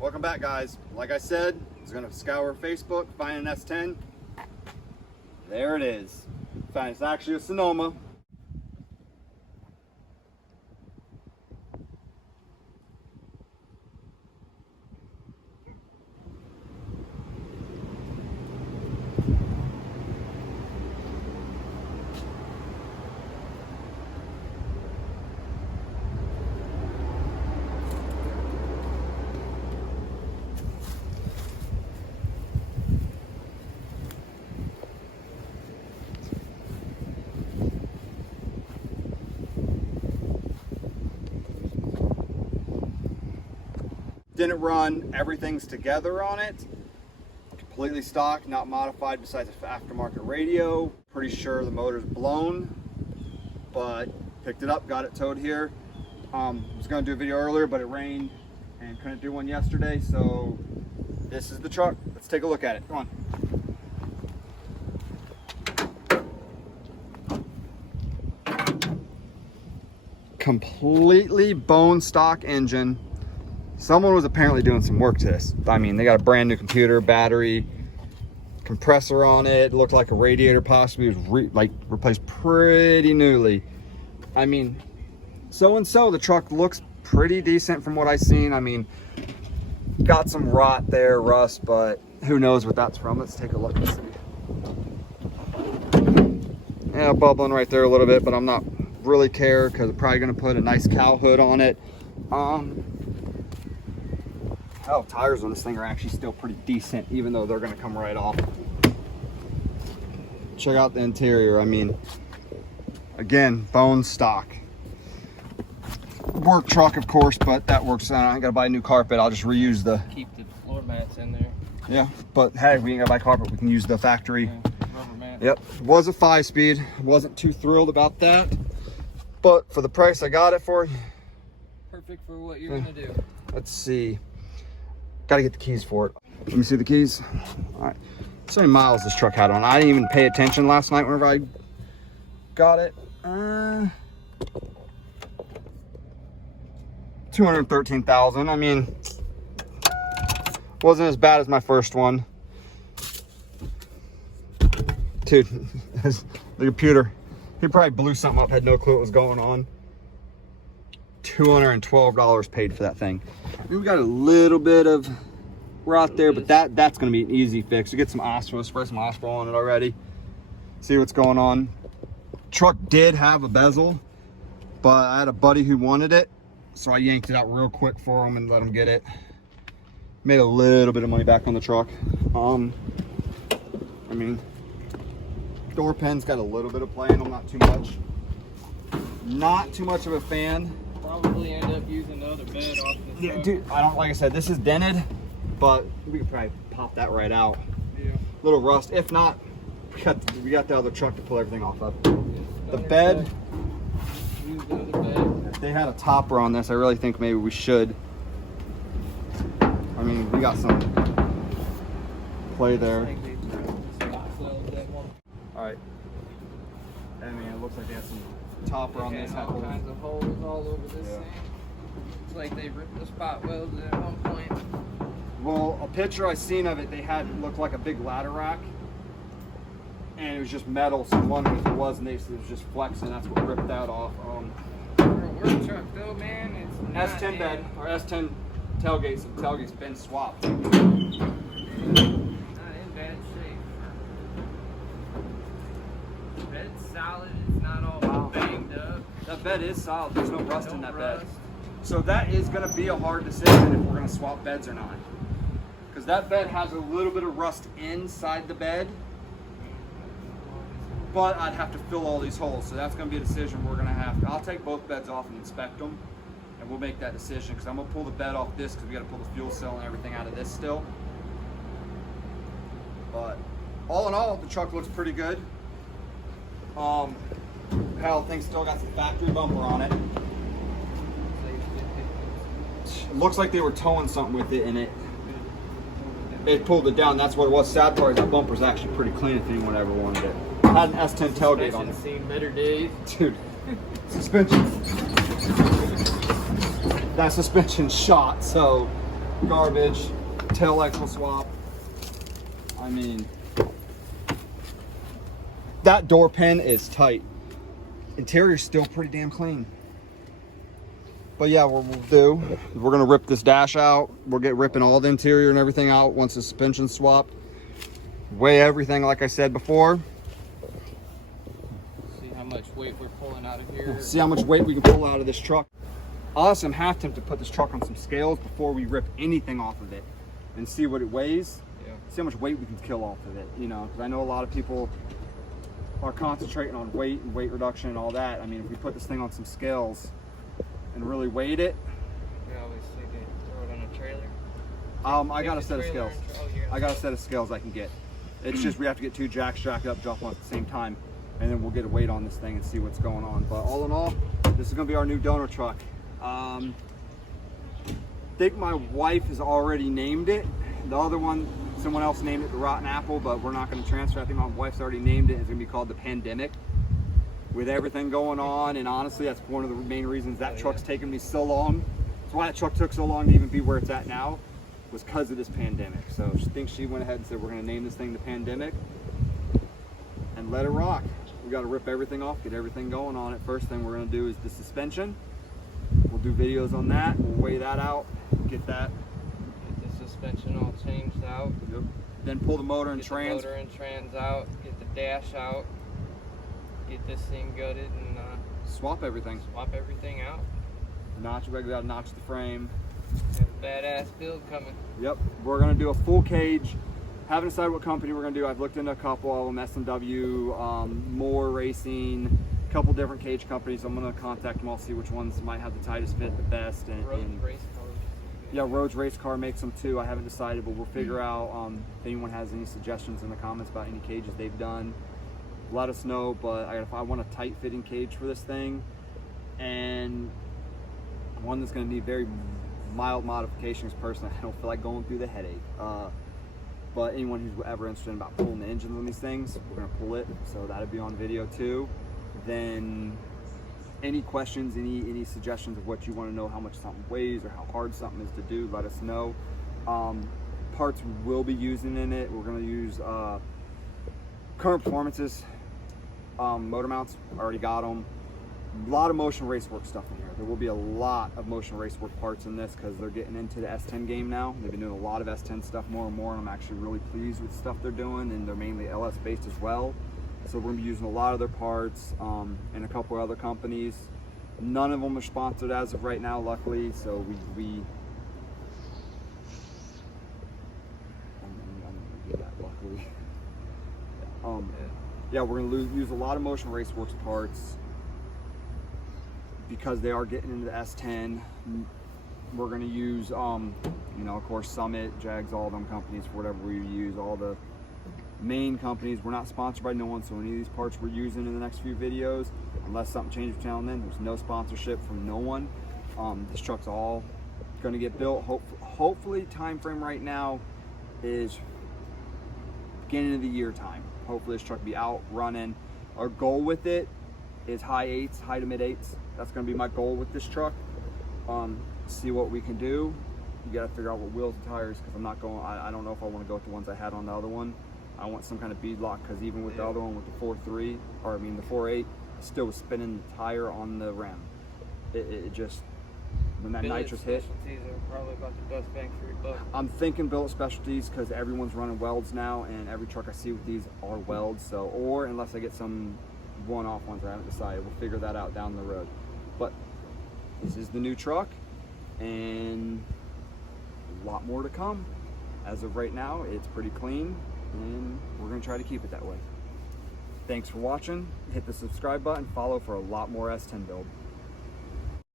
Welcome back, guys. Like I said, I was gonna scour Facebook, find an S10. There it is. It's actually a Sonoma. Didn't run, everything's together on it. Completely stock, not modified besides the aftermarket radio. Pretty sure the motor's blown, but picked it up, got it towed here. Was gonna do a video earlier, but it rained and couldn't do one yesterday, so this is the truck. Let's take a look at it, come on. Completely bone stock engine. Someone was apparently doing some work to this. I mean, they got a brand new computer, battery, compressor on it. It looked like a radiator possibly was replaced pretty newly. I mean, the truck looks pretty decent from what I've seen. I mean, got some rot there, rust, but who knows what that's from. Let's take a look and see. Yeah, bubbling right there a little bit, but I'm not really care because I'm probably gonna put a nice cow hood on it. Oh, tires on this thing are actually still pretty decent, even though they're gonna come right off. Check out the interior. I mean, again, bone stock. Work truck, of course, but that works. I gotta buy a new carpet. I'll just reuse the. Keep the floor mats in there. Yeah, but hey, we ain't gotta buy carpet. We can use the factory. Yeah, rubber mat. Yep, was a 5-speed. Wasn't too thrilled about that, but for the price I got it for. Perfect for what you're gonna do. Let's see. Gotta get the keys for it. Let me see the keys. All right. So many miles this truck had on. I didn't even pay attention last night whenever I got it. 213,000. I mean, wasn't as bad as my first one. Dude, the computer. He probably blew something up, had no clue what was going on. $212 paid for that thing. We got a little bit of rot there, but that's gonna be an easy fix. We get some Osmo, spray some Osmo on it already. See what's going on. Truck did have a bezel, but I had a buddy who wanted it, so I yanked it out real quick for him and let him get it. Made a little bit of money back on the truck. I mean, door pen's got a little bit of play in them, not too much. Not too much of a fan. Probably end up using the other bed off the truck. Dude, like I said, this is dented, but we could probably pop that right out. Yeah. Little rust. If not, we got the other truck to pull everything off of. The bed. Use the other bed. If they had a topper on this, I really think maybe we should. I mean, we got some play there. All right. I mean, it looks like they had some topper on this. All kinds of holes all over this thing. It's like they ripped the spot welds at one point. Well, a picture I seen of it, they had it looked like a big ladder rack, and it was just metal. So I'm wondering if it was, and it was just flexing. That's what ripped that off. For a work truck, though, man, it's not S10 bed or S10 tailgates. The tailgate's been swapped. not in bad shape. The bed's solid. It's not all banged up. That bed is solid. There's no rust in that rust. bed. So that is going to be a hard decision if we're going to swap beds or not. Because that bed has a little bit of rust inside the bed. But I'd have to fill all these holes. So that's going to be a decision we're going to have. I'll take both beds off and inspect them. And we'll make that decision. Because I'm going to pull the bed off this because we got to pull the fuel cell and everything out of this still. But all in all, the truck looks pretty good. Hell, thing's still got some factory bumper on it. It looks like they were towing something with it, and it pulled it down. That's what it was. Sad part is that bumper's actually pretty clean if anyone ever wanted it. Had an S10 tailgate on it. Seen better days. Dude, suspension. That suspension shot, so garbage. Tail lights will swap. I mean, that door pin is tight. Interior's still pretty damn clean. But yeah, what we'll do, we're gonna rip this dash out. We'll get ripping all the interior and everything out once the suspension's swapped. Weigh everything like I said before. See how much weight we're pulling out of here. See how much weight we can pull out of this truck. Honestly, I'm half tempted to put this truck on some scales before we rip anything off of it and see what it weighs. Yeah. See how much weight we can kill off of it, you know, because I know a lot of people are concentrating on weight and weight reduction and all that. I mean, if we put this thing on some scales and really weight it. We always say to throw it on a trailer. I got a set of scales. I got a set of scales I can get. It's just we have to get two jacks jacked up, drop one at the same time, and then we'll get a weight on this thing and see what's going on. But all in all, this is gonna be our new donor truck. I think my wife has already named it. The other one, someone else named it the Rotten Apple, but we're not gonna transfer. I think my wife's already named it. It's gonna be called the Pandemic. With everything going on, and honestly, that's one of the main reasons that truck's taken me so long. That's why that truck took so long to even be where it's at now, was because of this pandemic. So I think she went ahead and said, we're gonna name this thing the Pandemic and let it rock. We gotta rip everything off, get everything going on it. First thing we're gonna do is the suspension. We'll do videos on that, we'll weigh that out, get that. Get the suspension all changed out. Yep. Then pull the motor and Get trans. the motor and trans out. Get the dash out. Get this thing gutted and Swap everything. swap everything out. Notch, we gotta notch the frame. Have a badass build coming. Yep, we're gonna do a full cage. Haven't decided what company we're gonna do. I've looked into a couple of them, S&W, Moore Racing, a couple different cage companies. I'm gonna contact them all, see which ones might have the tightest fit, the best. Road race cars. Yeah, Rhodes Race Car makes them too. I haven't decided, but we'll figure out if anyone has any suggestions in the comments about any cages they've done. Let us know, but I want a tight fitting cage for this thing, and one that's gonna need very mild modifications. Personally, I don't feel like going through the headache. But anyone who's ever interested about pulling the engines on these things, we're gonna pull it, so that'll be on video too. Then any questions, any suggestions of what you want to know, how much something weighs or how hard something is to do, let us know. Parts we'll be using in it, we're gonna use Current Performances motor mounts. Already got them. A lot of Motion Racework stuff in here. There will be a lot of Motion Racework parts in this because they're getting into the S10 game now. They've been doing a lot of S10 stuff more and more, and I'm actually really pleased with the stuff they're doing, and they're mainly LS based as well. So we're gonna be using a lot of their parts and a couple of other companies. None of them are sponsored as of right now, luckily. So we I'm gonna do that, luckily. Yeah, we're gonna use a lot of Motion Raceworks parts because they are getting into the S10. We're gonna use, you know, of course, Summit, Jags, all them companies for whatever we use. All the main companies. We're not sponsored by no one, so any of these parts we're using in the next few videos, unless something changes between now and then, there's no sponsorship from no one. This truck's all gonna get built. Hopefully, time frame right now is beginning of the year time. Hopefully this truck will be out running. Our goal with it is high to mid eights. That's gonna be my goal with this truck. See what we can do. You gotta figure out what wheels and tires, because I'm not going, I don't know if I want to go with the ones I had on the other one. I want some kind of bead lock, because even with the other one, with the 4.3, or I mean the 4.8, I still was spinning the tire on the rim. It just, when that nitrous hit. Specialties are probably about the best bang for your buck. I'm thinking Billet Specialties, because everyone's running welds now, and every truck I see with these are welds. So, or unless I get some one-off ones, I haven't decided. We'll figure that out down the road. But this is the new truck, and a lot more to come. As of right now, it's pretty clean, and we're gonna try to keep it that way. Thanks for watching. Hit the subscribe button, follow for a lot more S10 build.